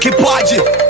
que pode.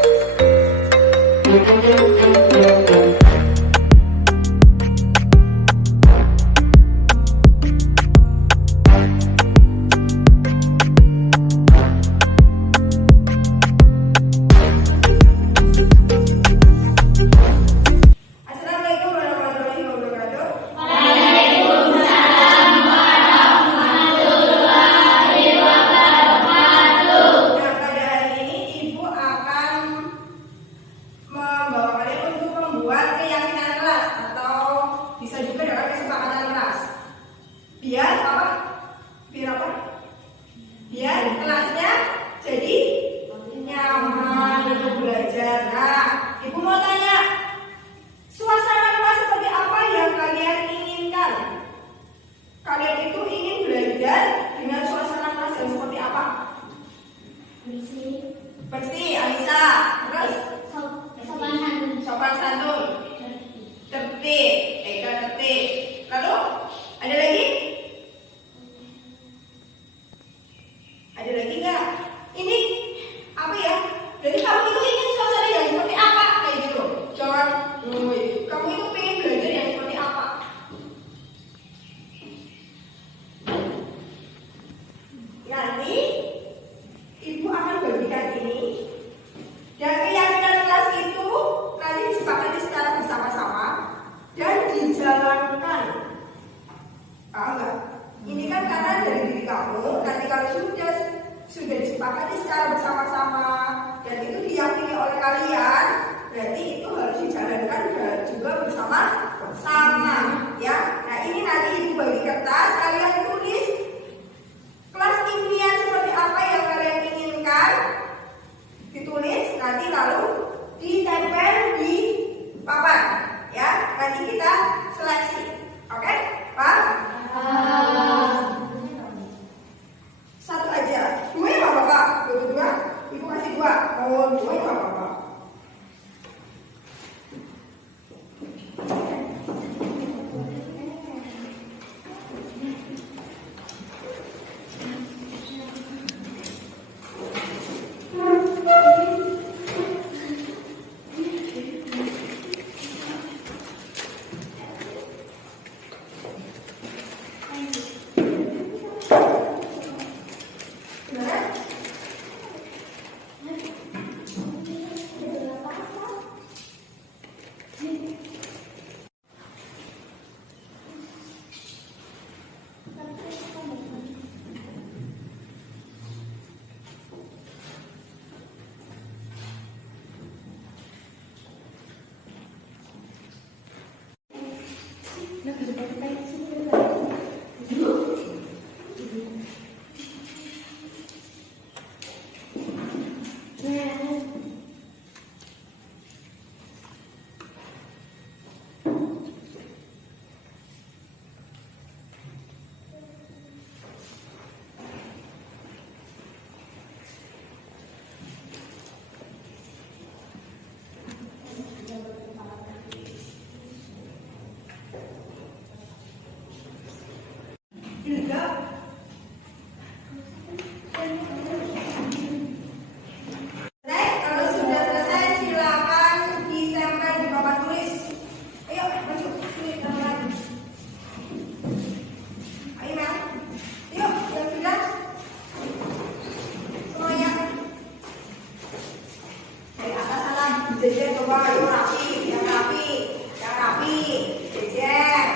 Biar kelasnya jadi nyaman untuk belajar. Nah, Ibu mau tanya, suasana kelas seperti apa yang kalian inginkan? Kalian itu ingin belajar dengan suasana kelas yang seperti apa? Bersih, Alisa. Terus? Sopan santun. Tertib. Tertib. Lalu ada lagi? Ada lagi nggak? Ini apa ya? Jadi kamu itu ingin suasana yang seperti apa? Kayak gitu. Jangan, kamu itu pengen belajar yang seperti apa? Nanti Ibu akan bagikan ini. Dan keyakinan kelas itu nanti disepakati secara bersama-sama dan dijalankan. Enggak? Ini kan karena dari diri kamu. Nanti kalau sudah disepakati secara bersama-sama dan itu diyakini oleh kalian, berarti itu harus dijalankan juga bersama-sama, ya. Nah, ini nanti Ibu bagi kertas, kalian tulis kelas impian seperti apa yang kalian inginkan, ditulis nanti lalu ditempel di papan, ya. Nanti kita seleksi, oke, Pak? Satu aja, dua ya Bapak? Dua, Ibu kasih dua. Oh, dua ya Bapak? Jejer coba yang rapi, yang rapi, jejer.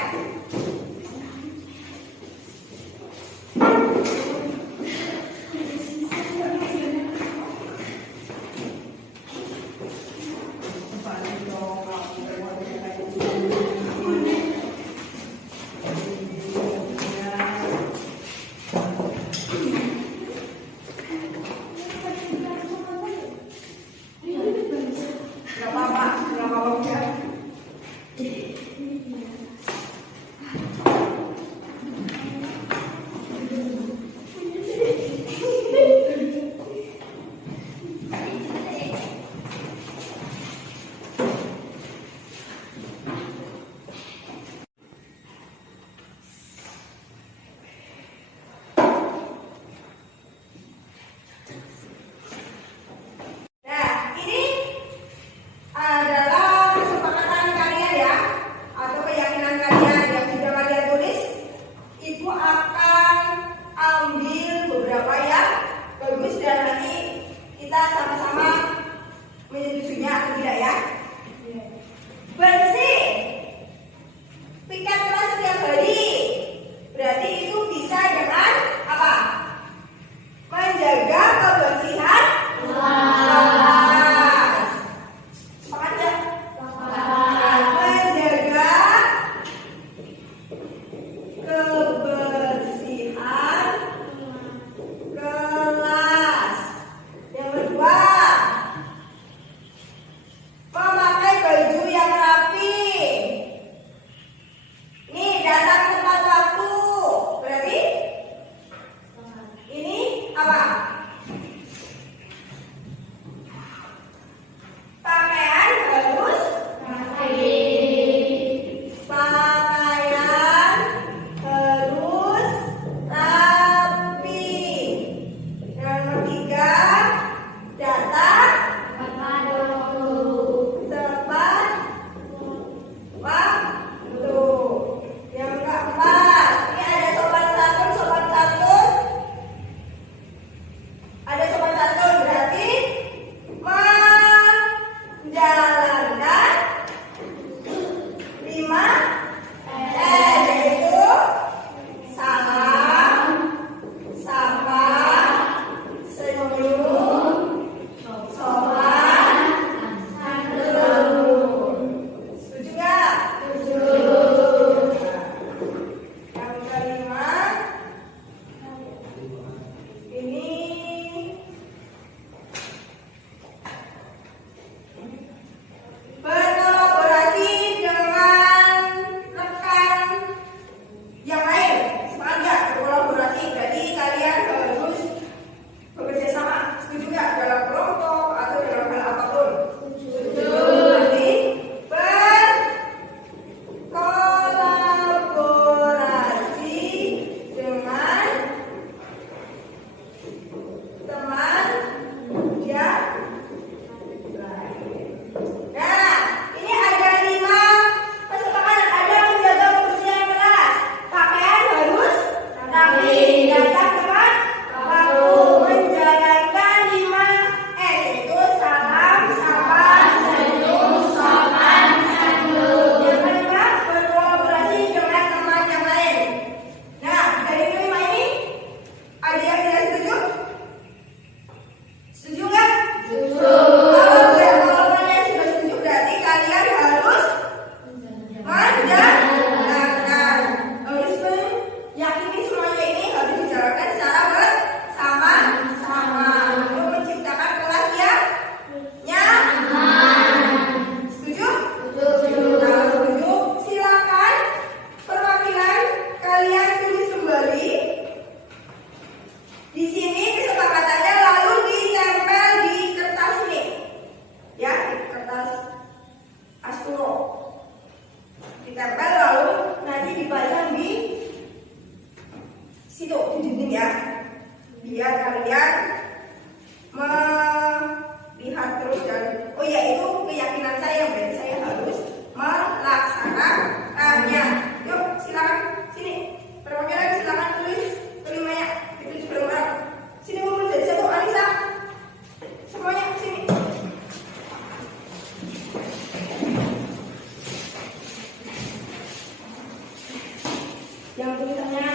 Yang tulisannya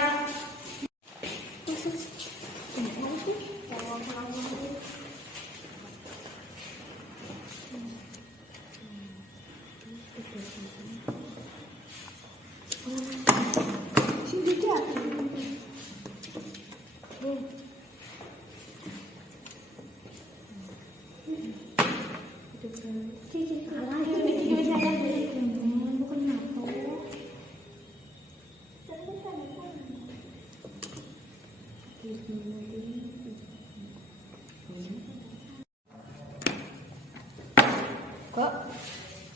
kok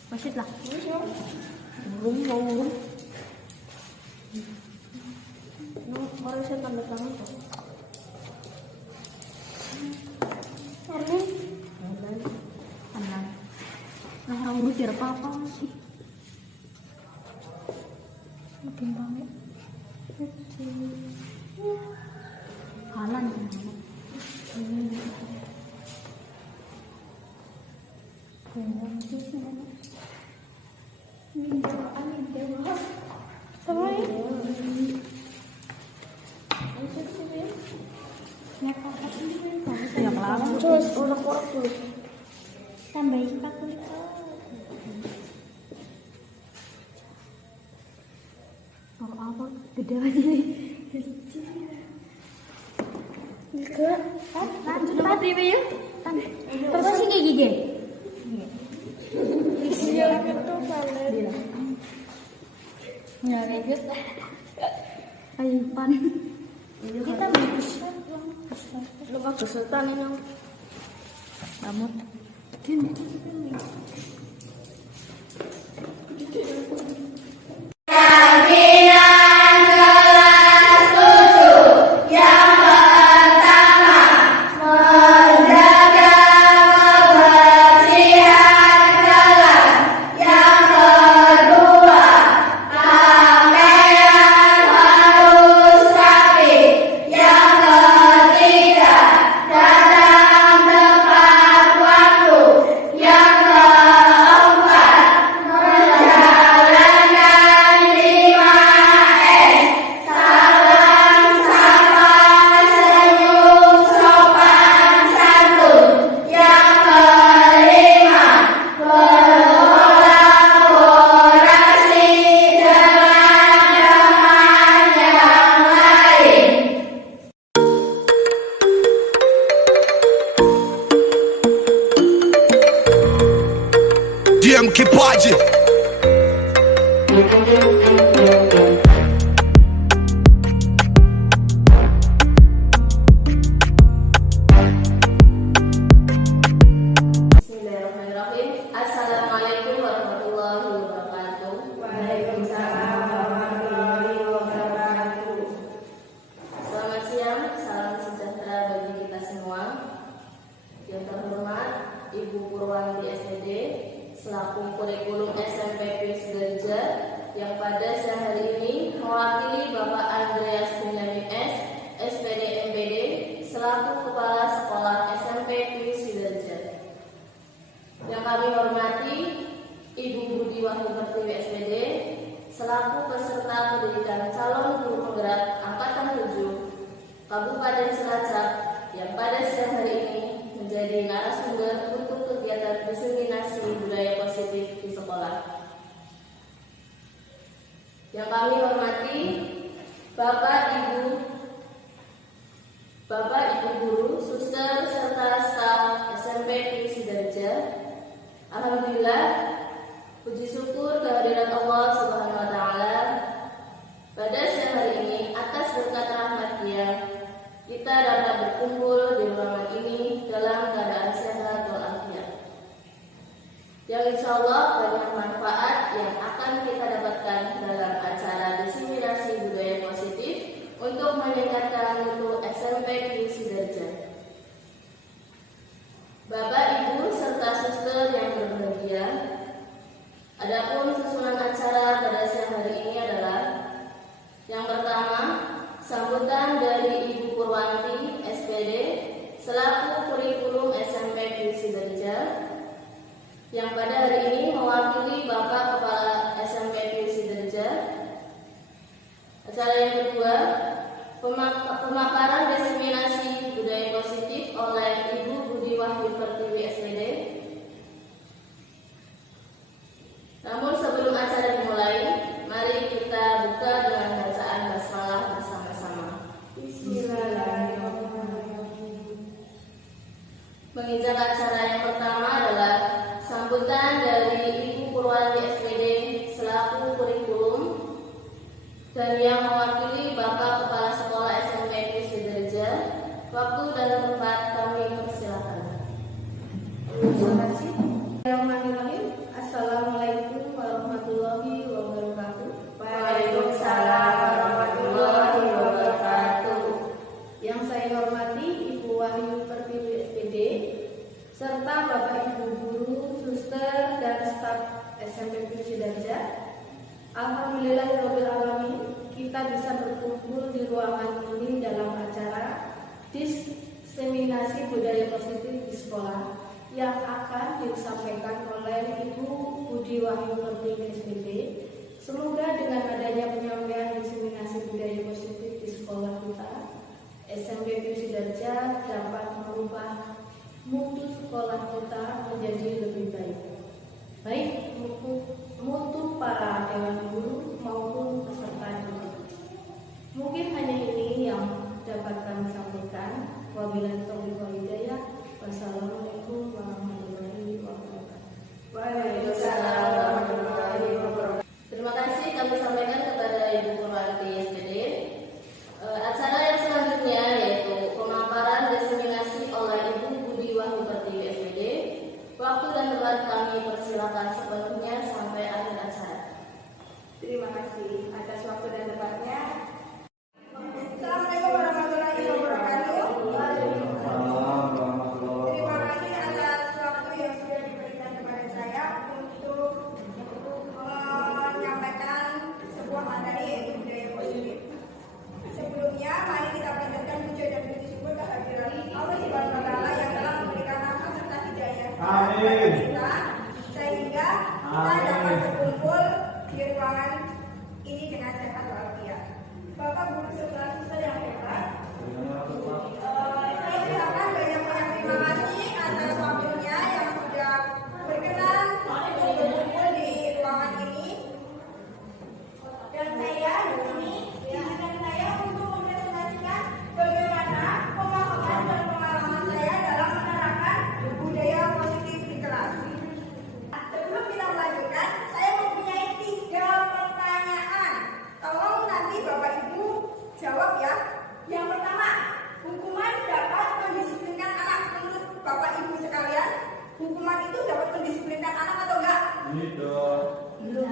masih lah burung harus saya tanda tangan kok anak nah orang berukir apa sih makin banget halan terus urak-urak terus tambahin sepatu apa gede aja nih lanjut tadi ya terus sih kayak gigi iya itu paling ya kayak gitu ayo pan kita bagus lu bagus sultan ini kamu Diam kipaji. Bismillahirrahmanirrahim. Assalamualaikum warahmatullahi wabarakatuh. Waalaikumsalam warahmatullahi wabarakatuh. Selamat siang, salam sejahtera bagi kita semua. Yang terhormat Ibu Purwanti SPD selaku kurikulum SMP Sidoarjo yang pada siang hari ini mewakili Bapak Andreas Benyamin S, SPD MPD selaku Kepala Sekolah SMP Sidoarjo. Yang kami hormati Ibu Budi Wahyu Pertiwi SPD selaku peserta pendidikan calon guru penggerak angkatan 7 Kabupaten Cilacap yang pada siang hari ini menjadi narasumber untuk kegiatan diseminasi budaya positif di sekolah. Yang kami hormati Bapak Ibu guru, suster serta staf SMP Sidoarjo. Alhamdulillah, puji syukur kehadirat Allah Subhanahu wa taala pada siang hari ini atas berkat rahmat Dia kita dapat berkumpul di ruangan ini dalam keadaan sehat walafiat. Yang insya Allah banyak manfaat yang akan kita dapatkan dalam acara diseminasi budaya positif untuk meningkatkan mutu SMP Sidoarjo. Bapak, Ibu, serta suster yang berbahagia, adapun susunan acara pada siang hari ini adalah yang pertama, sambutan dari Ibu Purwanti SPD selaku kurikulum SMP Sidoarjo yang pada hari ini mewakili Bapak Kepala SMP Sidoarjo. Acara yang kedua, pemaparan diseminasi budaya positif oleh Ibu Budi Wahyu Pertiwi SPD. Namun sebelum acara dimulai, mari kita buka dengan bacaan basmalah bersama-sama. Bismillahirrahmanirrahim. Menginjak acara yang pertama adalah sambutan dari Ibu Purwanti SPD selaku kurikulum dan yang mewakili Bapak Kepala Sekolah SMP Sidoarjo. Waktu dan tempat kami persilakan. Terima kasih. Bismillahirrahmanirrahim. Assalamualaikum warahmatullahi wabarakatuh. Waalaikumsalam warahmatullahi wabarakatuh. Yang saya hormati Ibu Wahyu Pertiwi SPD serta Bapak Ibu guru, suster dan staf SMP Sidoarjo. Alhamdulillahirabbil alamin, kita bisa berkumpul di ruangan ini dalam acara diseminasi budaya positif di sekolah yang akan disampaikan oleh Ibu Budi Wahyu Pertiwi SPD. Semoga dengan adanya penyampaian diseminasi budaya positif di sekolah kita, SMP Sidoarjo dapat merubah mutu sekolah kita menjadi lebih baik. Baik mutu para dewan guru maupun peserta didik. Mungkin hanya ini yang dapat kami sampaikan. Wabillahi taufiq wal hidayah. Wassalamualaikum warahmatullahi wabarakatuh. Waalaikumsalam warahmatullahi wabarakatuh. Terima kasih kami sampaikan kepada Ibu Purwanti SPD. Acara yang selanjutnya yaitu pemaparan diseminasi oleh Ibu Budi Wahyu Pertiwi SPD. Waktu dan tempat kami persilakan sepenuhnya sampai akhir acara. Terima kasih atas waktu dan tempatnya. Assalamualaikum warahmatullahi wabarakatuh. Terima kasih atas waktu yang sudah diberikan kepada saya untuk menyampaikan sebuah materi yaitu budaya positif. Sebelumnya, mari kita panjatkan puja dan puji syukur kehadiran Allah Subhanahu wa Ta'ala yang telah memberikan rahmat serta hidayah kepada kita sehingga kita dapat berkumpul di ruangan ini dengan sehat walafiat. Bapak Guru sekolah suster yang hebat, saya ucapkan banyak-banyak terima kasih atas waktunya yang sudah berkenan untuk berkumpul di ruangan ini. Dan saya di sini izinkan saya untuk mempresentasikan bagaimana pemahaman dan pengalaman saya dalam menerapkan budaya positif di kelas. Sebelum kita melanjutkan, saya mempunyai 3 pertanyaan. Tolong nanti Bapak Ibu jawab ya. Yang pertama, hukuman dapat mendisiplinkan anak. Menurut Bapak Ibu sekalian, hukuman itu dapat mendisiplinkan anak atau enggak? Belum.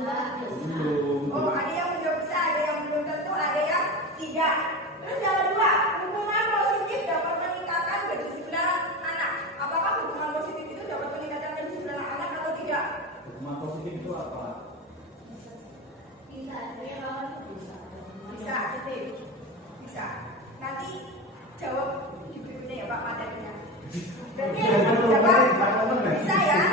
Oh, ada yang menjawab bisa, ada yang belum tentu, ada yang tidak. Terus yang kedua, hukuman positif dapat meningkatkan kedisiplinan anak. Apakah hukuman positif itu dapat meningkatkan kedisiplinan anak atau tidak? Hukuman positif itu apa? Bisa. Nanti jawab di berikutnya ya Pak materinya. Berarti jawab bisa ya.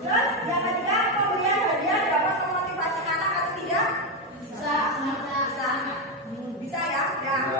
Terus yang ketiga, pemberian hadiah dapat memotivasi anak atau tidak? Bisa. Bisa ya. Ya.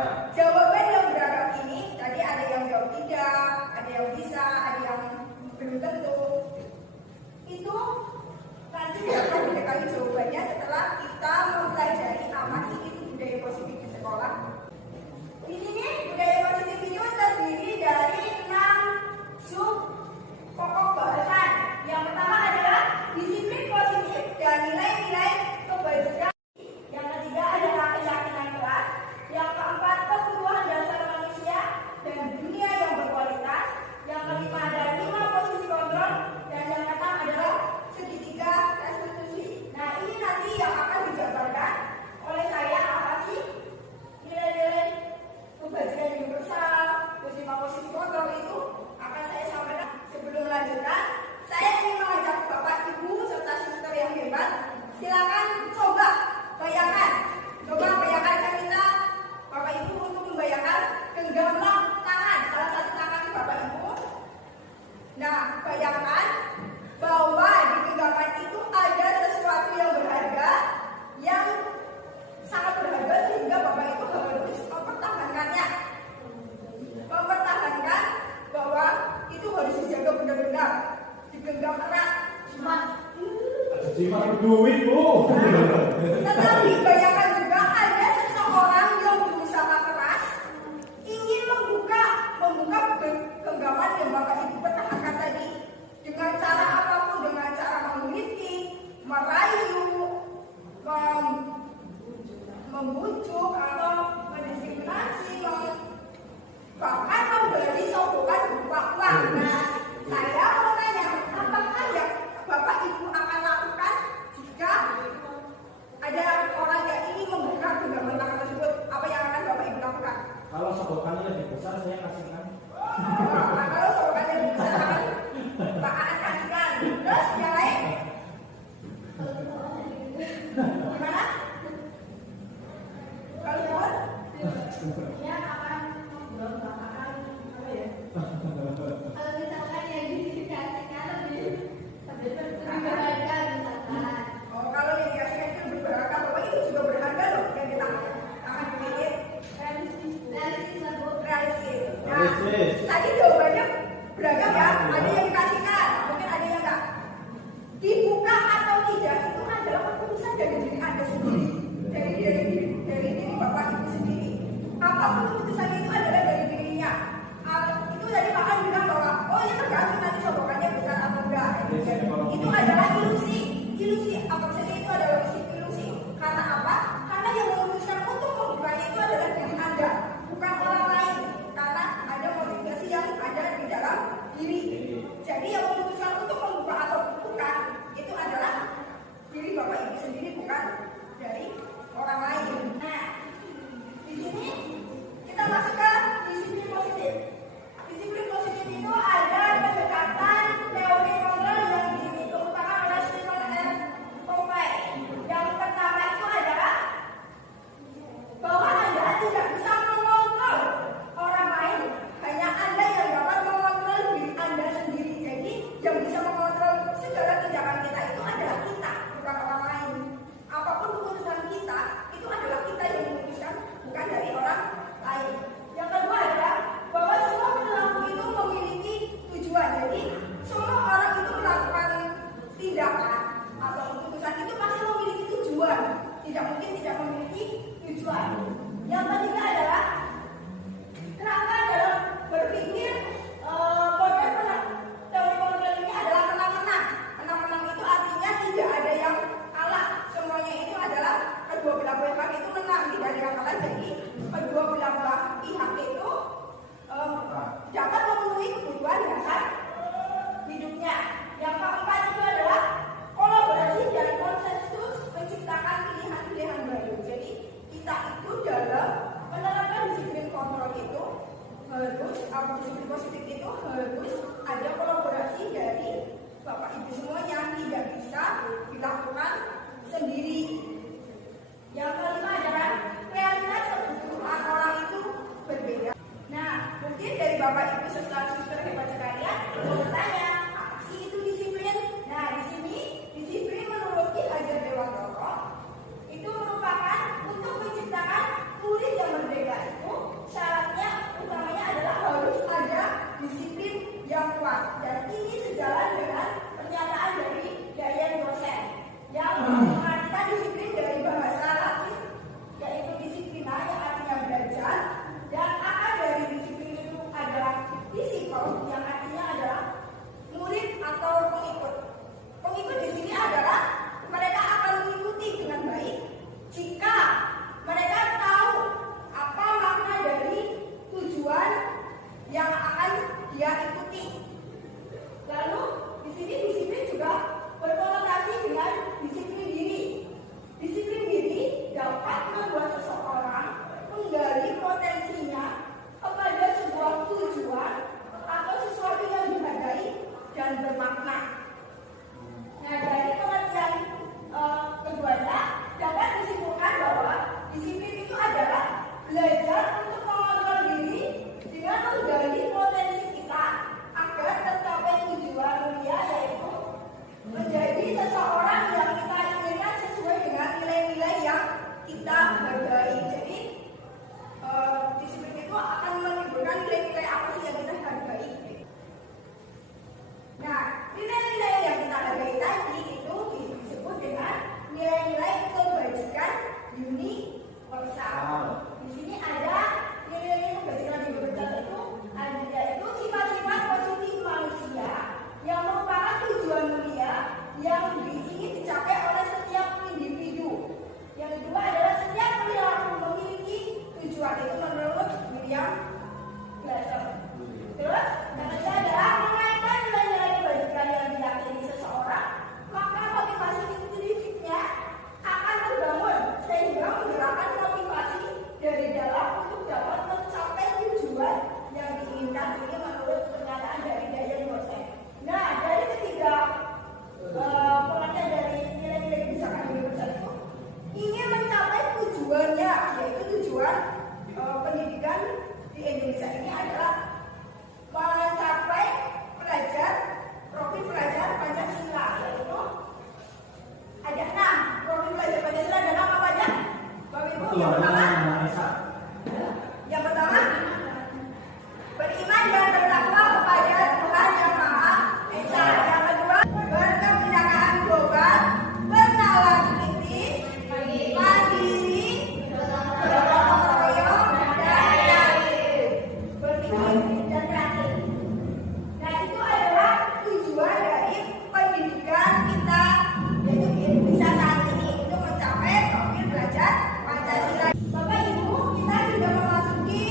Bapak itu harus mempertahankannya. Mempertahankan bahwa itu harus dijaga benar-benar, digenggam erat. Jimat duit, Bu. Tetapi bayangkan juga ada seseorang yang berusaha keras ingin membuka genggaman yang Bapak Ibu pertahankan tadi dengan cara apapun, dengan cara mengkritik, merayu, membujuk atau mendiskriminasi, bahkan memberi sokongan berupa uang. Nah, saya mau tanya, apakah yang Bapak Ibu akan lakukan jika ada orang yang ingin membuka genggaman tangan tersebut? Apa yang akan Bapak Ibu lakukan? Kalau sogokannya lebih besar, saya kasihkan. Nah, kalau sokongan yang besar akan Pak akan kasihkan. Terus yang lain? Gimana? Kalau luar? Dia akan ngobrol bakalan apa ya? Kalau misalkan yang dikasihkan lebih berharga misalkan. Oh, kalau yang dikasihkan itu lebih berharga, Bapak itu juga berharga loh yang kita akan pilih. Realistis lah, Bu. Realistis. Nah, Realistis. tadi jawabannya beragam ya. Ada yang dikasihkan, mungkin ada yang enggak. Dibuka atau tidak itu adalah keputusan dari diri Anda sendiri, dari diri Bapak Ibu sendiri. Apapun keputusan itu adalah dari dirinya. Itu tadi Pak An bilang bahwa oh ya tergantung nanti sogokannya besar atau enggak. Itu adalah ilusi. Apa saja itu adalah ilusi. Karena apa? Karena yang memutuskan untuk membukanya itu adalah diri Anda, bukan orang lain. Karena ada motivasi yang ada di dalam diri. Jadi yang memutuskan untuk membuka atau bukan itu adalah diri Bapak Ibu sendiri, bukan dari orang lain. Nah, di sini kita masuk ke disiplin positif. Disiplin positif itu ada pendekatan teori kontrol yang dikemukakan oleh Stephen R. Covey. Yang pertama itu adalah bahwa Anda tidak bisa mengontrol orang lain, hanya Anda yang dapat mengontrol diri Anda sendiri. Jadi yang bisa mengontrol segala tindakan kita itu adalah kita, bukan orang lain. Apapun keputusan kita itu adalah kita yang memutuskan, bukan dari orang lain. Yang kedua adalah bahwa semua perilaku itu memiliki tujuan. Jadi semua orang itu melakukan tindakan atau keputusan itu pasti memiliki tujuan. Tidak mungkin tidak memiliki tujuan. Yang ketiga adalah kerangka dalam berpikir model teori kontrol ini adalah menang-menang. Menang-menang itu artinya tidak ada yang kalah. Semuanya itu adalah kedua belah pihak itu menang, tidak ada yang kalah. Jadi kedua belah pihak itu dapat memenuhi kebutuhan dasar hidupnya. Yang keempat itu adalah kolaborasi dan konsensus menciptakan pilihan-pilihan baru. Jadi kita itu dalam menerapkan disiplin kontrol itu harus, disiplin positif itu harus ada kolaborasi dari Bapak Ibu semuanya, tidak bisa dilakukan sendiri. Yang kelima adalah realitas kebutuhan orang itu berbeda. Nah, mungkin dari Bapak Ibu suster hebat sekalian mau bertanya, apa sih itu disiplin? Nah, di sini disiplin menurut Ki Hajar Dewantara itu merupakan untuk menciptakan murid yang berbeda itu syaratnya utamanya adalah harus ada disiplin yang kuat. Dan ini sejalan dengan pernyataan dari Yayan dosen yang mengartikan disiplin dari bahasa Latin yaitu disiplina yang artinya belajar, dan akar dari disiplin itu adalah disipel yang artinya adalah murid atau pengikut. Pengikut di sini adalah mereka akan mengikuti dengan baik jika mereka tahu apa makna dari tujuan yang akan dia ikuti. Lalu di sini disiplin juga berkonotasi dengan disiplin diri. Disiplin diri dapat membuat seseorang menggali potensinya kepada sebuah tujuan atau sesuatu yang dihargai dan bermakna. Nah, dari pengertian keduanya dapat disimpulkan bahwa disiplin itu adalah belajar untuk mengontrol diri dengan menggali potensi kita agar tercapai tujuan mulia, yaitu menjadi seseorang yang kita inginkan sesuai dengan nilai-nilai yang kita hargai. Jadi Esa. Yang pertama, beriman dan bertakwa kepada Tuhan Yang Maha Esa. Yang kedua, berkebinekaan global, bernalar kritis, mandiri, bergotong royong, dan kreatif. Berpikir dan kreatif. Nah, itu adalah tujuan dari pendidikan kita, yaitu di Indonesia saat ini, untuk mencapai profil belajar Pancasila. Bapak Ibu, kita sudah memasuki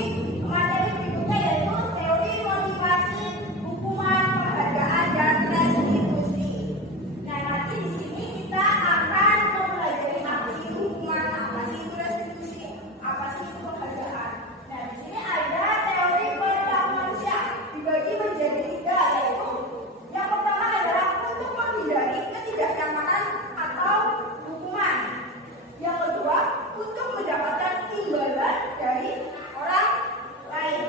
materi berikutnya, yaitu teori motivasi, hukuman, penghargaan, dan restitusi. Nah, nanti di sini kita akan mempelajari apa sih itu hukuman, apa sih itu restitusi, apa sih itu penghargaan. Nah, di sini ada teori perilaku manusia dibagi menjadi 3, yaitu yang pertama adalah untuk menghindari ketidaknyamanan atau hukuman. Yang kedua, untuk mendapatkan imbalan dari orang lain.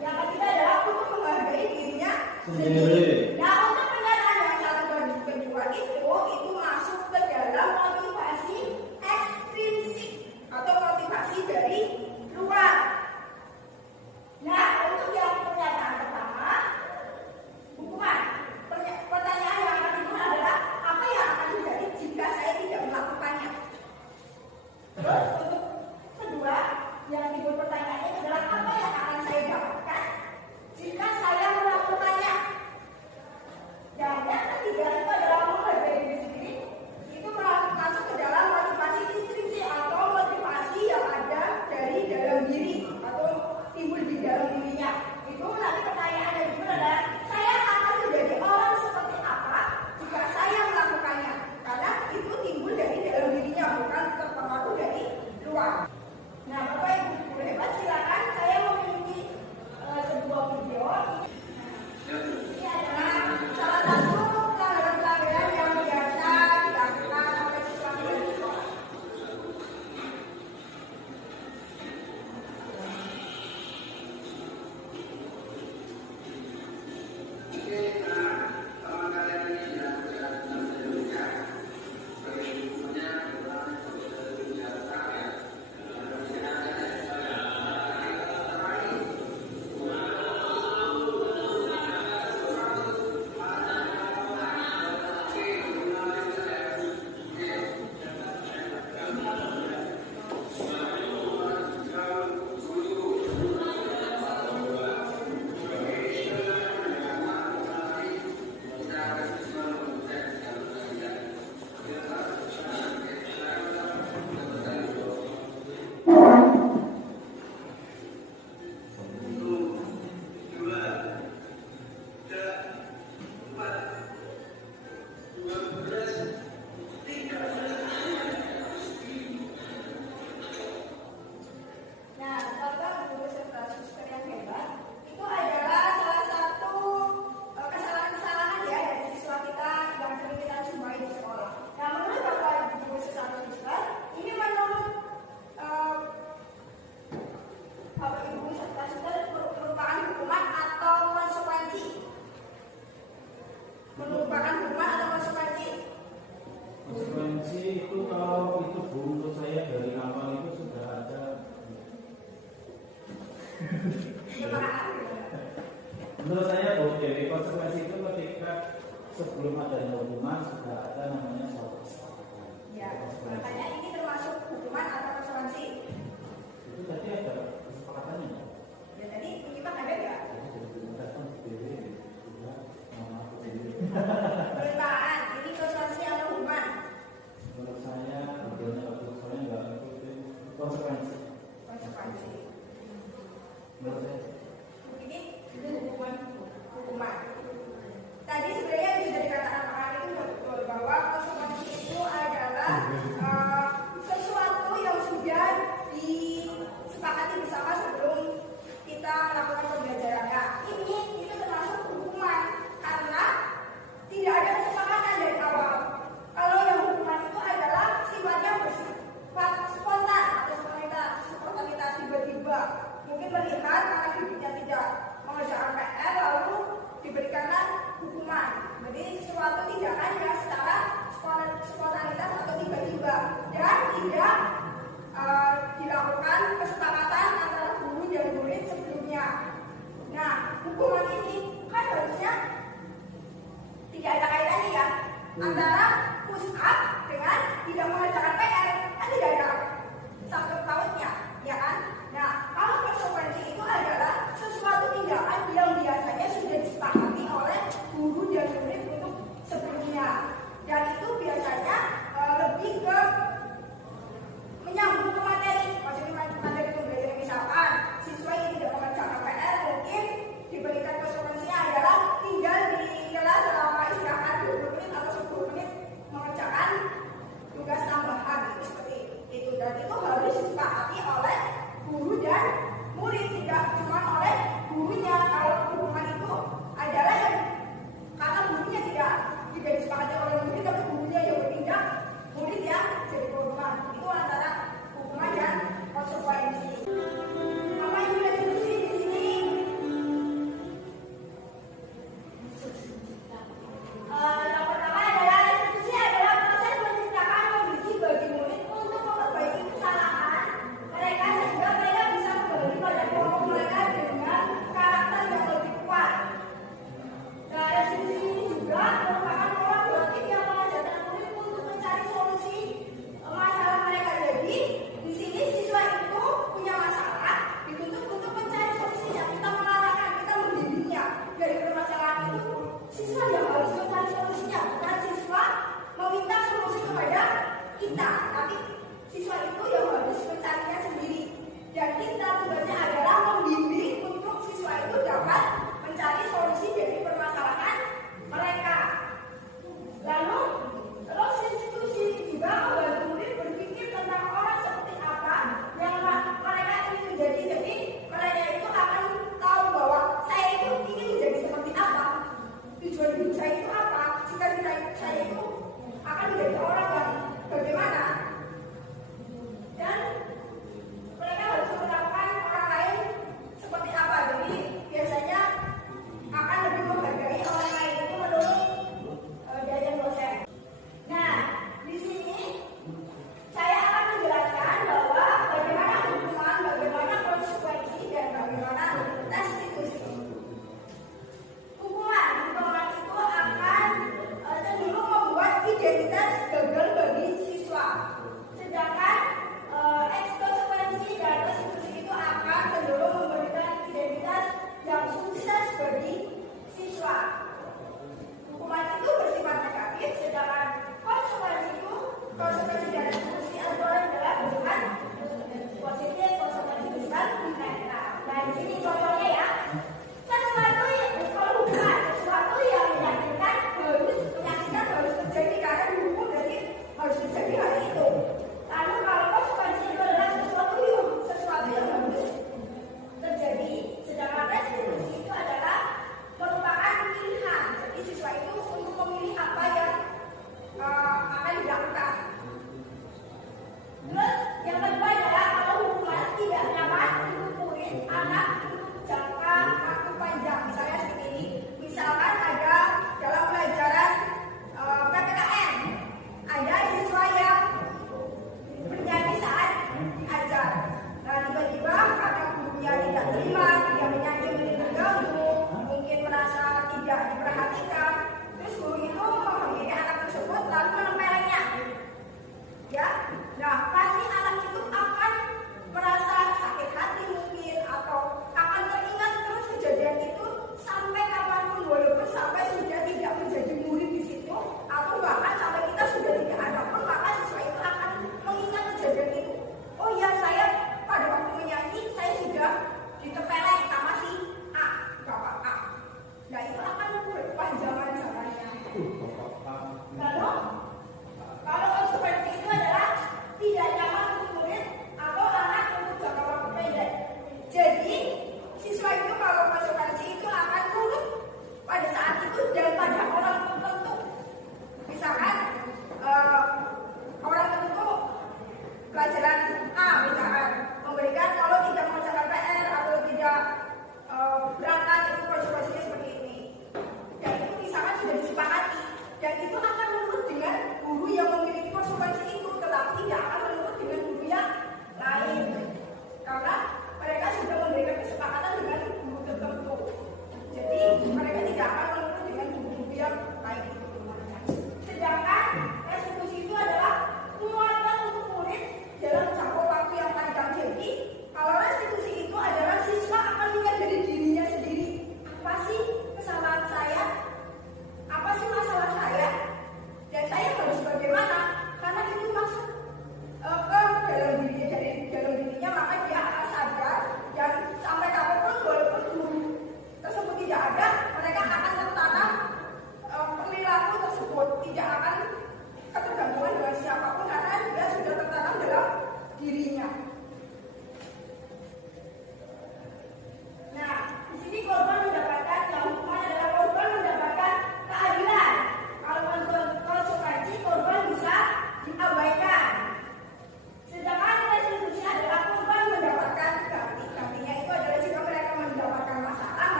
Yang ketiga adalah untuk menghargai dirinya sendiri. Nah, untuk pernyataan yang satu dan kedua itu masuk ke dalam motivasi ekstrinsik atau motivasi dari luar. Nah, untuk yang pernyataan pertama, hukuman. Pertanyaan yang akan timbul adalah apa yang akan terjadi jika saya tidak melakukannya? Terus untuk kedua, yang timbul pertanyaannya adalah apa yang akan saya dapatkan jika saya melakukannya? Dan yang ketiga itu adalah menghargai diri sendiri. Itu masuk ke dalam motivasi intrinsik atau motivasi yang ada dari dalam diri atau timbul di dalam dirinya. Itu nanti pertanyaan yang timbul adalah saya akan menjadi orang seperti apa jika saya melakukannya? Karena itu timbul dari dalam dirinya, bukan terpengaruh dari luar. Nah, Bapak Ibu guru hebat, silakan, saya memiliki sebuah video. Ini adalah salah satu pelanggaran-pelanggaran yang biasa dilakukan oleh siswa di sekolah. Nah, Bapak Guru serta suster yang hebat, itu adalah salah satu kesalahan-kesalahan ya dari siswa kita yang sering kita jumpai di sekolah. Nah, menurut Bapak Guru serta suster, ini menurut Bapak Ibu serta suster merupakan hukuman atau konsekuensi? Merupakan hukuman atau konsekuensi? Konsekuensi itu kalau itu Bu, menurut saya dari awal itu sudah ada. Menurut saya Bu, jadi konsekuensi itu ketika sebelum adanya hukuman sudah ada namanya suatu kesepakatan. Ya, makanya ini termasuk hukuman atau konsekuensi. Itu tadi ada kesepakatannya. Ya, tadi kita ada nggak? Perintaan, ini konsekuensi atau hukuman? Menurut saya, menurut saya nggak itu konsekuensi. Konsekuensi. Menurut saya. Ini itu hukuman. Tadi sebenarnya sudah dikatakan Pak Ali itu betul bahwa konsekuensi itu adalah sesuatu yang sudah disepakati bersama sebelum kita melakukan pembelajaran. Nah, ini itu termasuk hukuman karena tidak ada kesepakatan dari awal. Kalau yang hukuman itu adalah sifatnya bersifat spontan atau spontanitas tiba-tiba. Mungkin melihat karena hidupnya tidak mengerjakan PR lalu diberikanlah hukuman. Jadi sesuatu tindakan yang secara spontanitas atau tiba-tiba dan tidak dilakukan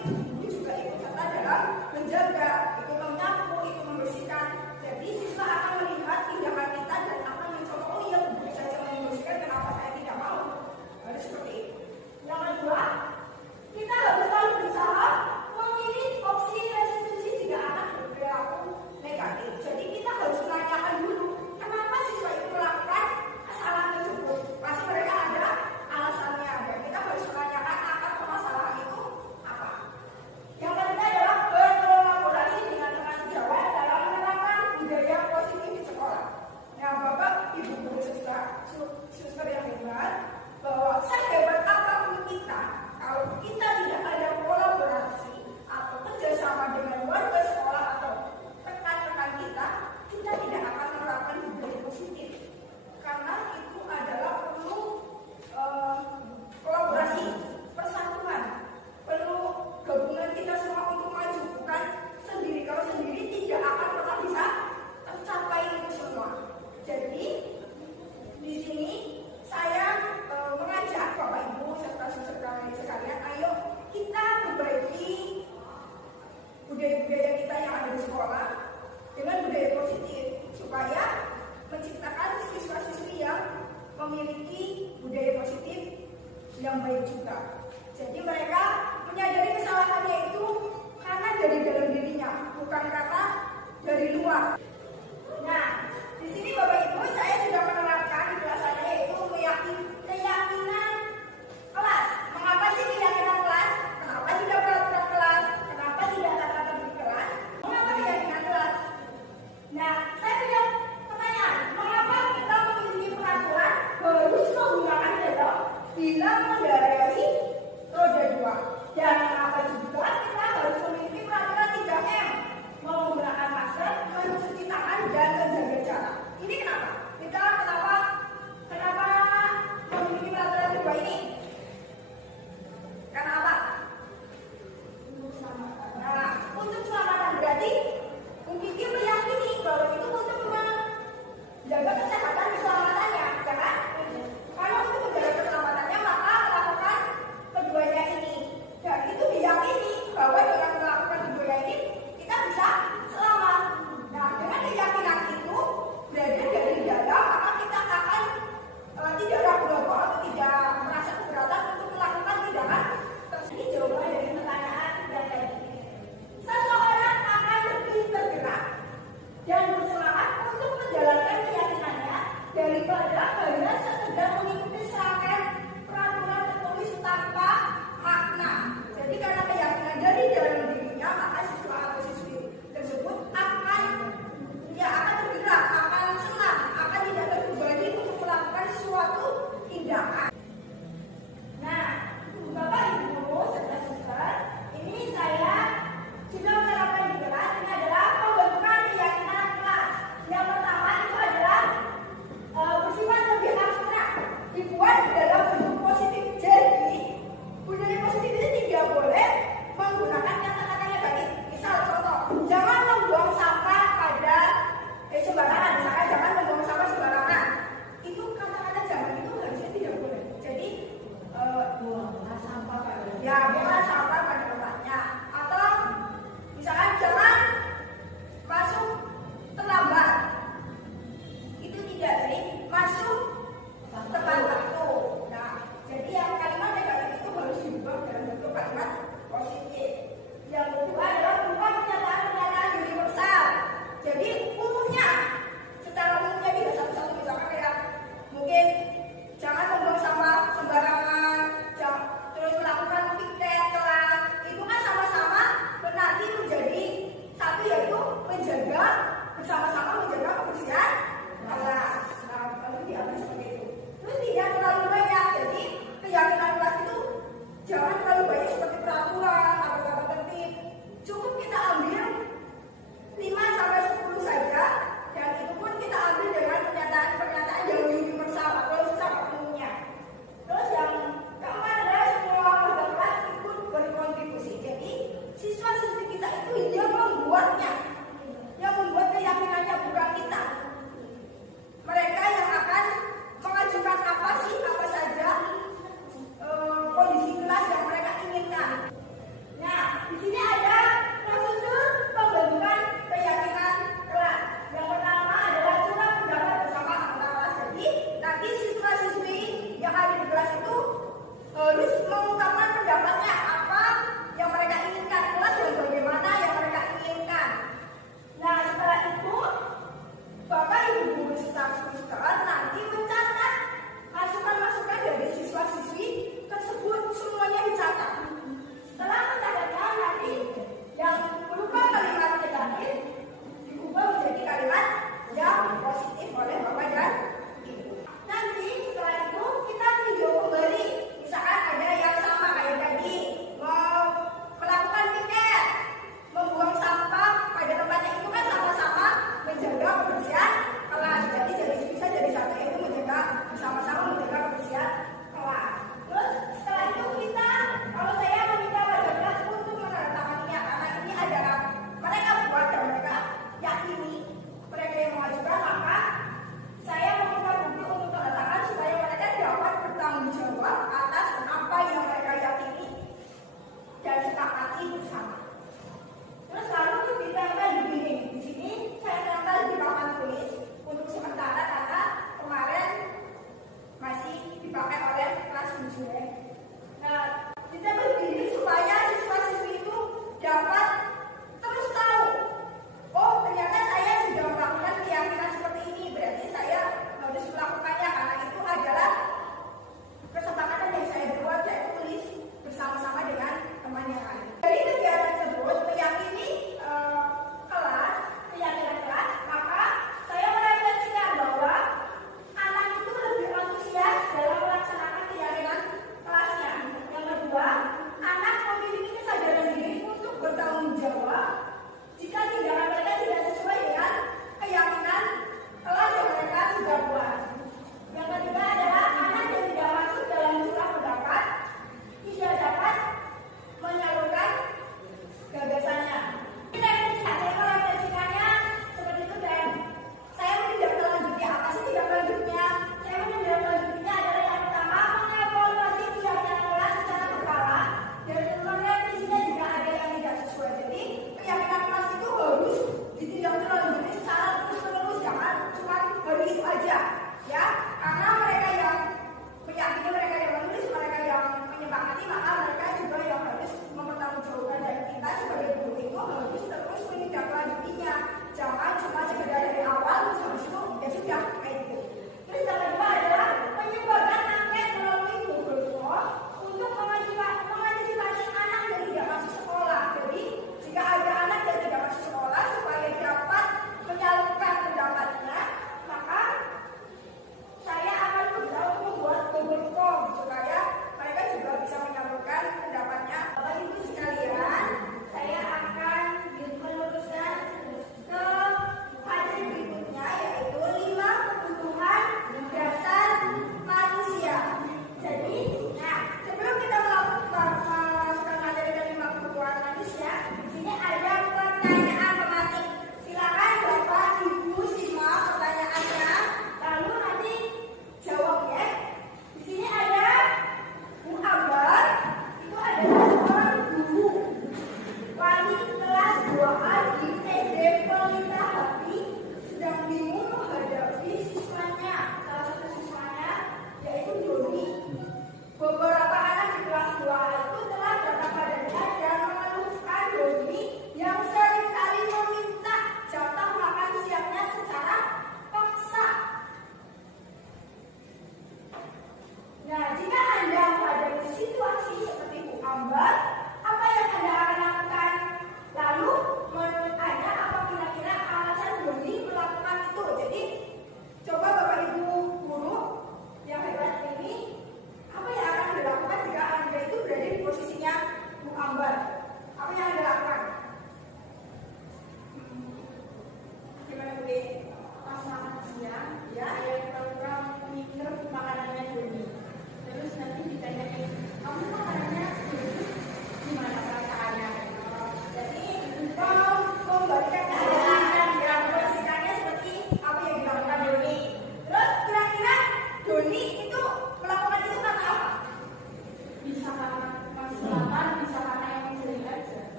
tapi ibu juga ikut serta dalam menjaga, ikut menyapu, ikut membersihkan. Jadi siswa akan melihat tindakan kita dan akan mencoba, oh iya bu bisa membersihkan, kenapa saya tidak mau? Harus seperti itu. Yang kedua, kita harus selalu berusaha memilih opsi restitusi jika anak berperilaku negatif. Jadi kita harus menanyakan dulu kenapa siswa itu melakukan kesalahan tersebut. Pasti mereka ada alasannya dan kita harus menanyakan akar permasalahan itu apa. Yang ketiga adalah berkolaborasi dengan teman sejawat dalam menerapkan budaya positif di sekolah. Nah, Bapak, Ibu guru suster yang hebat, bahwa sehebat apapun kita, kalau kita tidak ada kolaborasi atau kerjasama dengan warga sekolah atau rekan-rekan kita, kita tidak akan menerapkan budaya positif. Karena itu adalah perlu kolaborasi, persatuan, perlu gabungan kita semua untuk maju, bukan sendiri. Kalau sendiri tidak akan pernah bisa tercapai itu semua. Jadi di sini saya mengajak Bapak Ibu serta saudara sekalian, ayo kita perbaiki budaya-budaya kita yang ada di sekolah dengan budaya positif supaya menciptakan siswa-siswi yang memiliki budaya positif yang baik juga. Jadi mereka menyadari kesalahannya itu karena dari dalam dirinya, bukan karena dari luar. Nah, di sini Bapak Ibu saya sudah menerapkan di kelas saya yaitu keyakinan kelas. Mengapa sih keyakinan kelas? Kenapa tidak peraturan kelas? Kenapa tidak tata tertib kelas? Mengapa keyakinan kelas? Nah, saya punya pertanyaan. Mengapa kita memiliki peraturan harus menggunakan helm bila mengendarai roda 2? Dan mengapa juga kita harus memiliki peraturan 3M, menggunakan masker, mencuci tangan, dan menjaga jarak? Ini kenapa? Kita kenapa memiliki peraturan 2 ini? Karena apa? Nah, untuk keselamatan berarti mungkin dia meyakini bahwa itu untuk menjaga kesehatan keselamatannya, ya kan? Kalau untuk menjaga keselamatannya maka melakukan keduanya ini. Dan itu diyakini bahwa dengan melakukan keduanya ini kita bisa selamat. Nah, dengan keyakinan itu berada dari dalam maka kita akan tidak ragu-ragu atau tidak merasa keberatan untuk melakukan tindakan. Ini jawaban dari pertanyaan yang tadi. Seseorang akan lebih tergerak dan bersemangat untuk menjalankan keyakinannya daripada hanya sekedar mengikuti serangkaian peraturan tertulis tanpa makna. Jadi karena keyakinan dari dalam dirinya, maka siswa atau siswi tersebut akan tergerak, akan senang, akan tidak terbebani untuk melakukan suatu tindakan. Nah, Bapak Ibu guru serta suster, ini saya sudah menerapkan di kelas. Ini adalah pembentukan keyakinan kelas. Yang pertama itu adalah bersifat lebih abstrak, dibuat dalam bentuk positif. Jadi budaya positif itu tidak boleh menggunakan kata-kata negatif. Misal contoh, jangan membuang sampah pada sembarangan. Misalkan jangan membuang sampah sembarangan. Itu kata-kata jangan itu harusnya tidak boleh. Jadi buanglah sampah pada tempatnya. Atau misalkan jangan masuk terlambat. Itu tidak, jadi masuk tepat waktu. Nah, jadi yang kalimat negatif itu harus diubah dalam bentuk kalimat positif. Yang kedua adalah berupa pernyataan universal. Jadi umumnya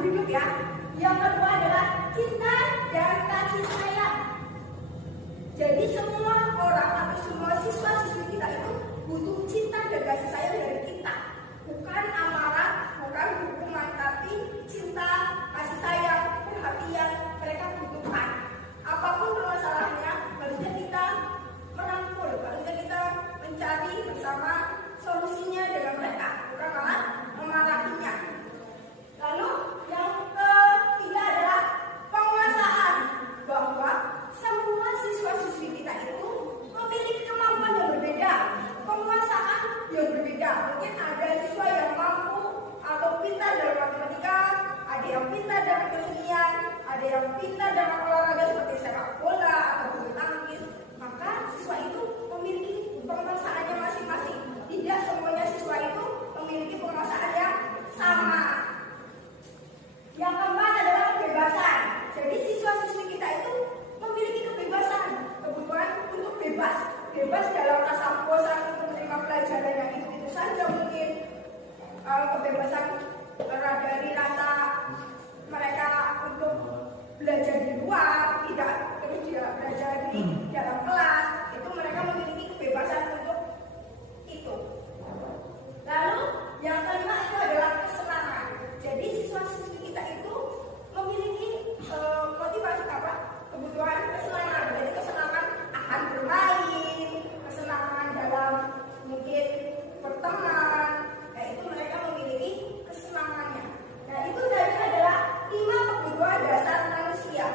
duduk ya. Yang kedua adalah cinta dan kasih sayang. Jadi semua orang atau semua siswa-siswi kita itu butuh cinta dan kasih sayang dari kita. Bukan amarah, bukan hukuman, tapi cinta, kasih sayang, perhatian mereka butuhkan. Apapun permasalahannya, harusnya kita merangkul, harusnya kita mencari bersama solusinya dengan mereka, bukan malah memarahinya. Lalu yang ketiga adalah penguasaan, bahwa semua siswa-siswi kita itu memiliki kemampuan yang berbeda, penguasaan yang berbeda. Mungkin ada siswa yang mampu atau pintar dalam matematika, ada yang pintar dalam kesenian, ada yang pintar dalam olahraga seperti sepak bola atau bulu tangkis. Maka siswa itu memiliki penguasaannya masing-masing. Tidak semuanya siswa itu memiliki penguasaan yang sama. Yang keempat adalah kebebasan. Jadi siswa-siswi kita itu memiliki kebebasan, kebutuhan untuk bebas, bebas dalam rasa bosan untuk menerima pelajaran yang itu saja mungkin, kebebasan dari rasa mereka untuk belajar di luar, tidak terus belajar di dalam kelas, itu mereka memiliki kebebasan untuk itu. Lalu yang kelima itu adalah kesenangan. Jadi siswa-siswi kita itu memiliki motivasi apa? Kebutuhan kesenangan. Jadi kesenangan akan bermain, kesenangan dalam mungkin berteman. Nah itu mereka memiliki kesenangannya. Nah itu tadi adalah 5 kebutuhan dasar manusia.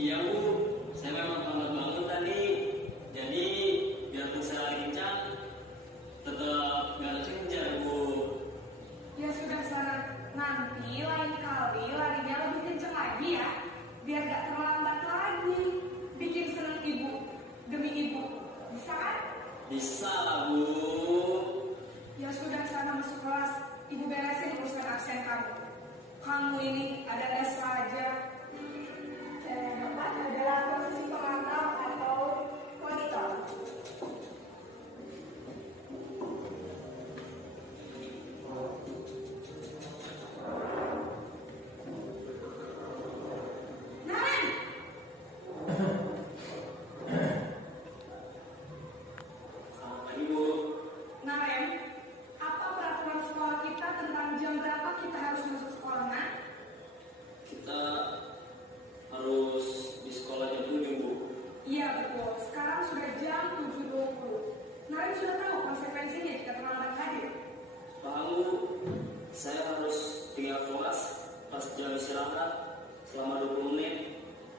Iya Bu, saya memang lambat bangun tadi. Jadi biarpun saya lari kencang, tetap nggak kejar Bu. Ya sudah sana, nanti lain kali larinya lebih kencang lagi ya, biar gak terlambat lagi. Bikin seneng ibu, demi ibu, bisa kan? Bisa lah Bu. Ya sudah sana masuk kelas, ibu beresin urusan absen kamu. Kamu ini ada saja. Bapak adalah posisi pemantau atau monitor. Naren, Selamat pagi Bu. Naren, apa peraturan sekolah kita tentang jam berapa kita harus masuk sekolah, Nak? Kita harus di sekolah jam 7 Bu. Iya betul, sekarang sudah jam 7.20. Naren sudah tahu konsekuensinya jika terlambat hadir. Paham Bu, saya harus tinggal kelas pas jam istirahat selama 20 menit.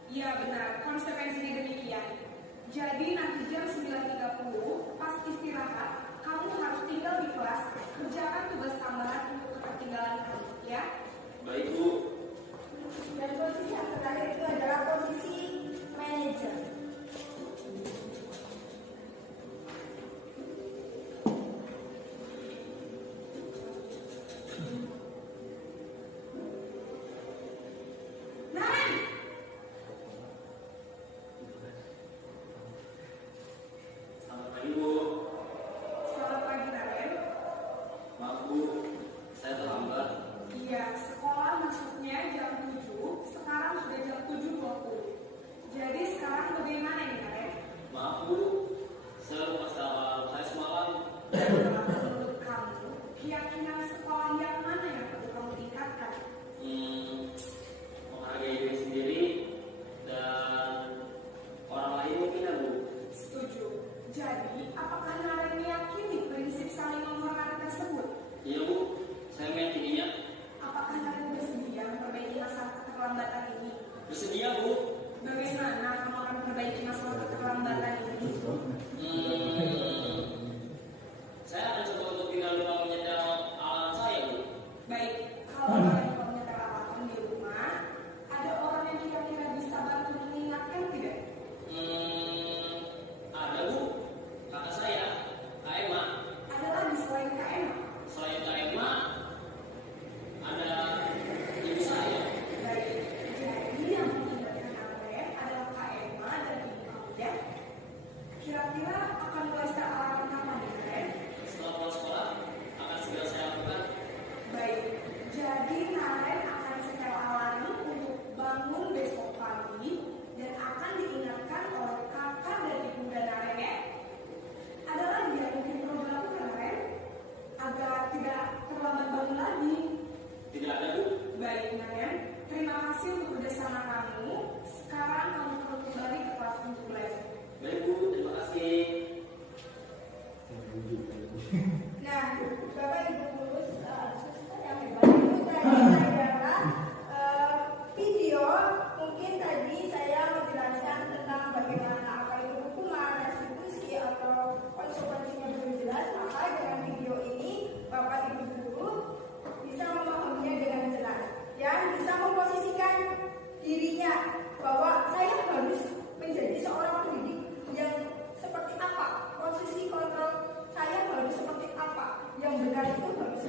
Iya benar, konsekuensinya demikian. Jadi nanti jam 9.30 pas istirahat, kamu harus tinggal di kelas, kerjakan tugas tambahan untuk ketertinggalan kamu, ya? Baik Bu. Dan posisi yang terakhir itu adalah posisi manajer. Naren, Selamat pagi Bu. selamat pagi Naren. Maaf Bu, saya terlambat. Iya, sekolah masuknya jam 7, sekarang sudah jam 7.20. Jadi sekarang bagaimana nih Naren? Maaf Bu, saya lupa alarm saya semalam. Menurut kamu, keyakinan sekolah yang mana yang perlu kamu tingkatkan? Menghargai diri sendiri dan orang lain mungkin ya Bu. Setuju. Jadi, apakah Naren meyakini prinsip saling menghormati tersebut? Iya Bu, saya meyakininya. Apakah Naren bersedia memperbaiki masalah keterlambatan ini? Bersedia Bu. Bagaimana kamu akan memperbaiki masalah keterlambatan ini? Saya akan coba untuk tinggal lupa menyetel alarm saya Bu. Baik, kalau Naren mau menyetel alarm di rumah, ada orang yang kira-kira bisa bantu mengingatkan tidak? Ada Bu, kakak saya, Kak Emma. Ada lagi selain Kak Emma? Selain Kak Emma, ada ibu saya. Baik, jadi yang mengingatkan Naren adalah Kak Emma dan ibu kamu ya. Kira-kira akan mulai start alarm kapan nih Naren? Setelah pulang sekolah, akan segera saya lakukan. Baik, jadi Naren akan setel alarm untuk bangun besok pagi dan akan diingatkan oleh kakak dan ibunda Naren ya. Ada lagi yang mungkin perlu dilakukan Naren agar tidak terlambat bangun lagi. Tidak ada Bu. Baik Naren, terima kasih untuk kerjasama kamu. Sekarang kamu perlu kembali ke kelas untuk belajar. Baik Bu, terima kasih. Nah, Bapak Ibu guru yang hebat itu tadi adalah video. Mungkin tadi saya menjelaskan tentang bagaimana apa itu hukuman, restitusi atau konsekuensinya belum jelas. Maka dengan video ini Bapak Ibu guru bisa memahaminya dengan jelas dan bisa memposisikan dirinya bahwa saya harus menjadi seorang pendidik yang seperti apa, posisi kontrol saya harus seperti apa, yang benar itu harus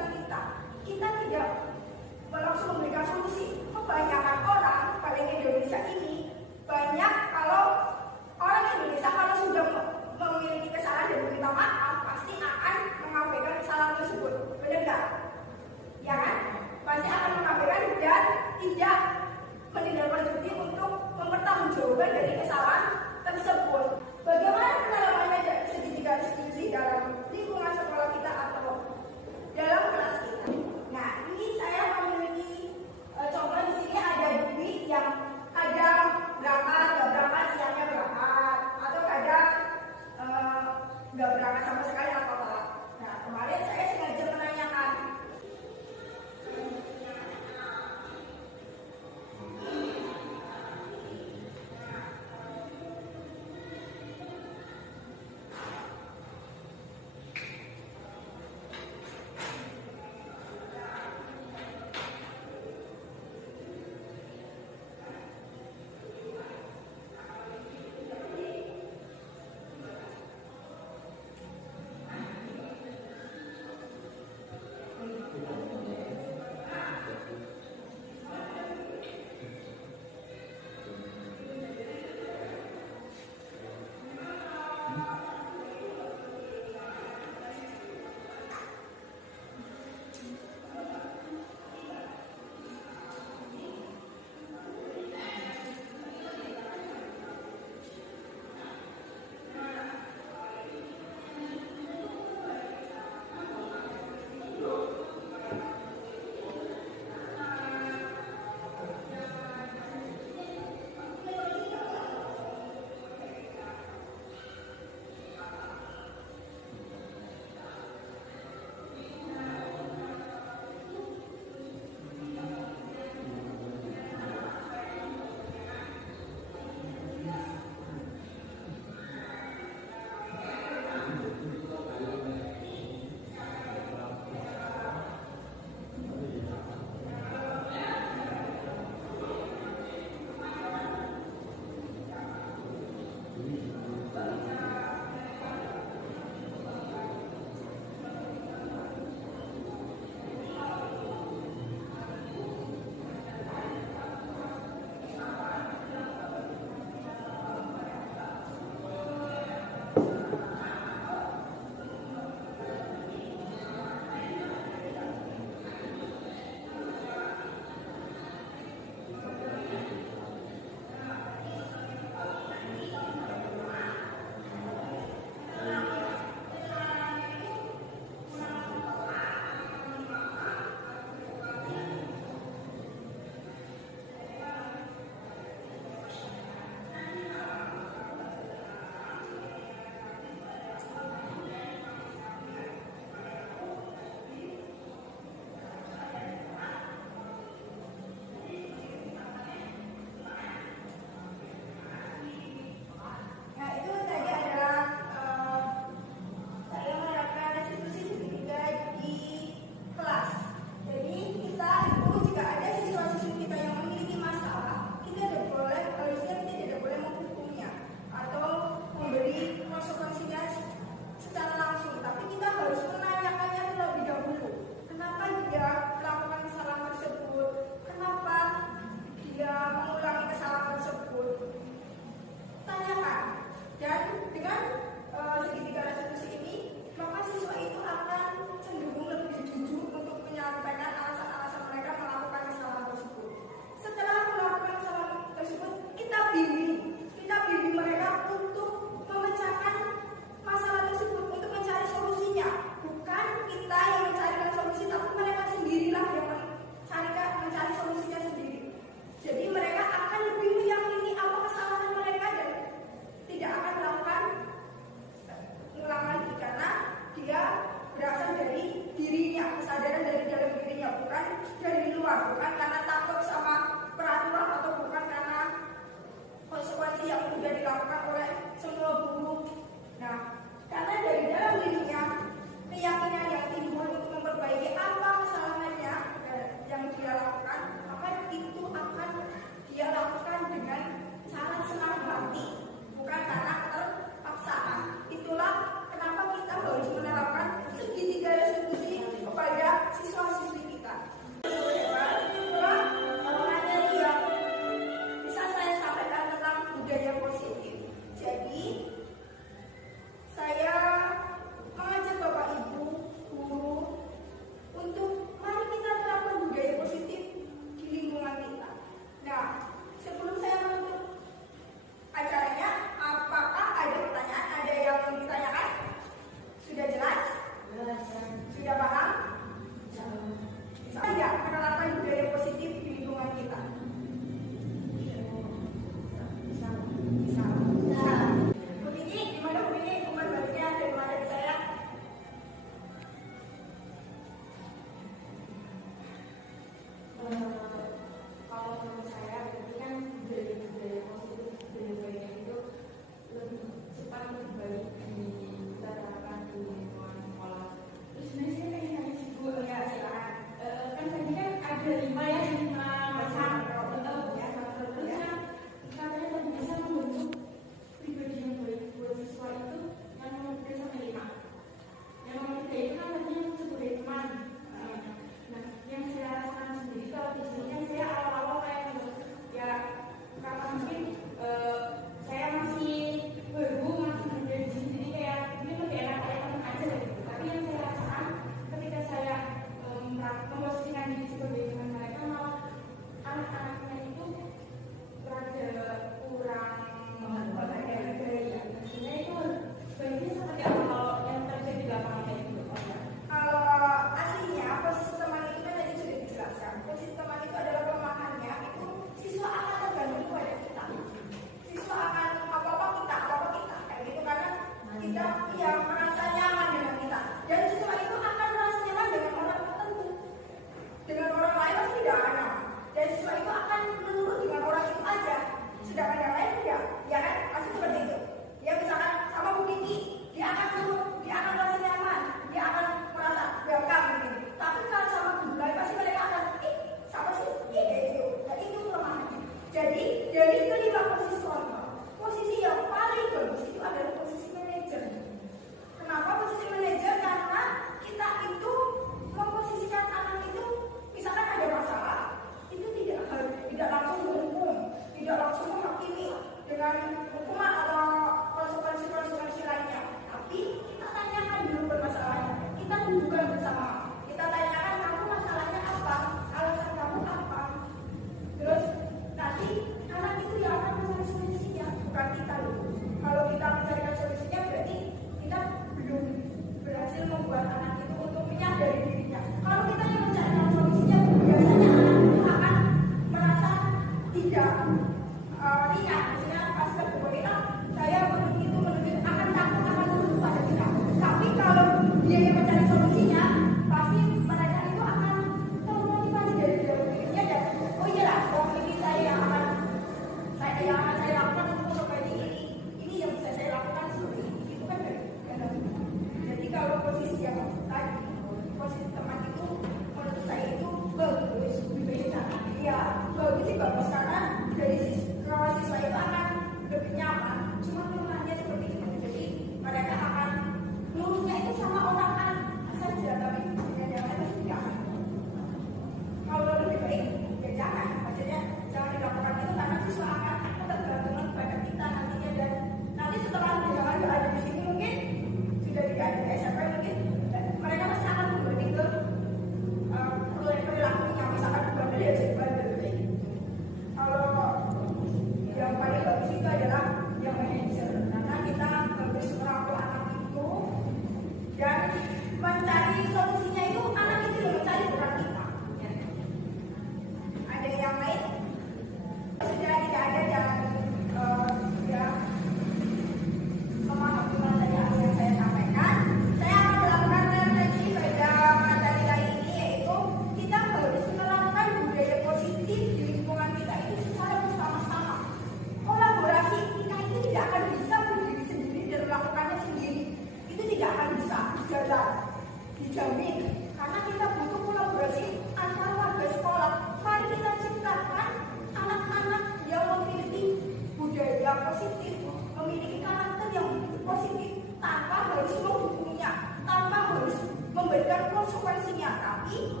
dengan konsekuensinya, tapi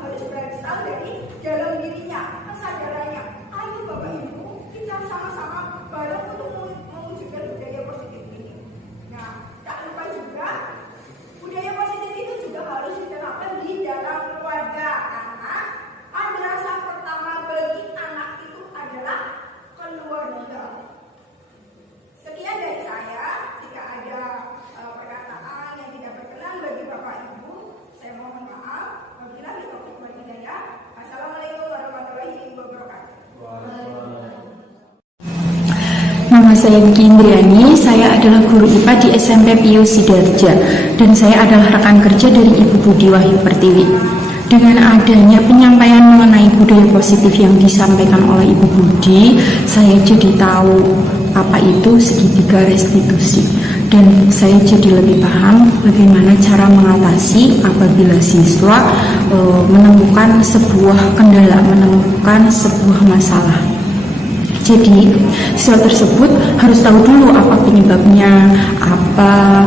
harus berasal dari dalam dirinya, kesadarannya. Ayo Bapak Ibu, kita sama-sama bareng untuk mewujudkan budaya positif ini. Nah, tak lupa juga budaya positif itu juga harus diterapkan di dalam keluarga, karena madrasah pertama bagi anak itu adalah keluarga. Sekian dari saya. Jika ada perkataan yang tidak berkenan bagi Bapak Ibu, saya mohon maaf. Wabillahi taufiq wal hidayah. Assalamualaikum warahmatullahi wabarakatuh. Nama saya Vicky Indriani, saya adalah guru IPA di SMP Pio Sidarja, dan saya adalah rekan kerja dari Ibu Budi Wahyu Pertiwi. Dengan adanya penyampaian mengenai budaya positif yang disampaikan oleh Ibu Budi, saya jadi tahu apa itu segitiga restitusi, dan saya jadi lebih paham bagaimana cara mengatasi apabila siswa menemukan sebuah kendala, menemukan sebuah masalah. Jadi siswa tersebut harus tahu dulu apa penyebabnya, apa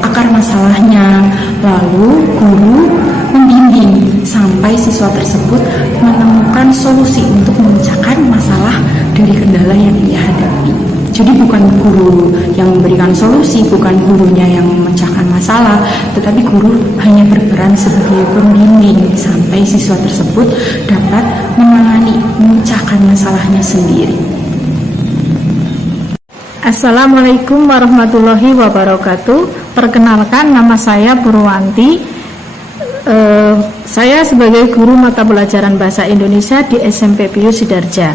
akar masalahnya, lalu guru membimbing sampai siswa tersebut menemukan solusi untuk memecahkan masalah dari kendala yang ia hadapi. Jadi bukan guru yang memberikan solusi, bukan gurunya yang memecahkan masalah, tetapi guru hanya berperan sebagai pembimbing sampai siswa tersebut dapat memecahkan masalahnya sendiri. Assalamualaikum warahmatullahi wabarakatuh. Perkenalkan, nama saya Purwanti. Saya sebagai guru mata pelajaran Bahasa Indonesia di SMP Pio Sidarja.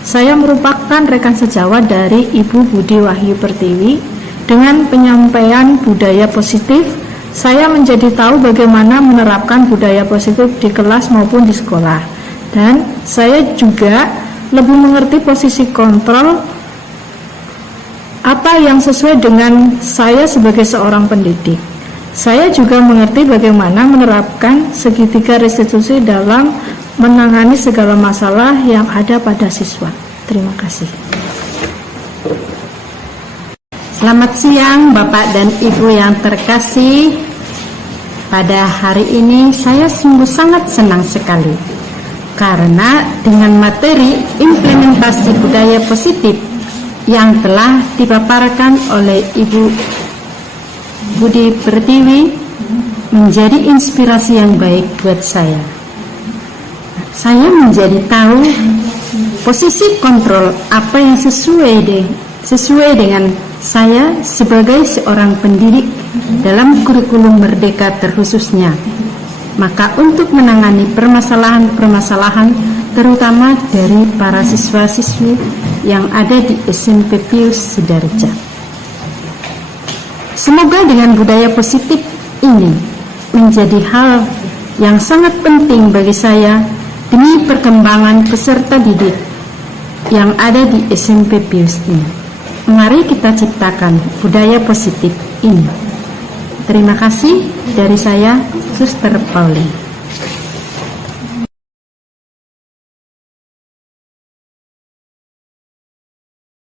Saya merupakan rekan sejawat dari Ibu Budi Wahyu Pertiwi. Dengan penyampaian budaya positif, saya menjadi tahu bagaimana menerapkan budaya positif di kelas maupun di sekolah. Dan saya juga lebih mengerti posisi kontrol apa yang sesuai dengan saya sebagai seorang pendidik. Saya juga mengerti bagaimana menerapkan segitiga restitusi dalam menangani segala masalah yang ada pada siswa. Terima kasih. Selamat siang Bapak dan Ibu yang terkasih. Pada hari ini saya sungguh sangat senang sekali karena dengan materi implementasi budaya positif yang telah dipaparkan oleh Ibu Budi Pertiwi menjadi inspirasi yang baik buat saya. Saya menjadi tahu posisi kontrol apa yang sesuai dengan saya sebagai seorang pendidik dalam kurikulum Merdeka terkhususnya. Maka untuk menangani permasalahan-permasalahan terutama dari para siswa-siswi yang ada di SMP Pio Sidarja. Semoga dengan budaya positif ini menjadi hal yang sangat penting bagi saya demi perkembangan peserta didik yang ada di SMP Pius ini. Mari kita ciptakan budaya positif ini. Terima kasih dari saya, Suster Pauline.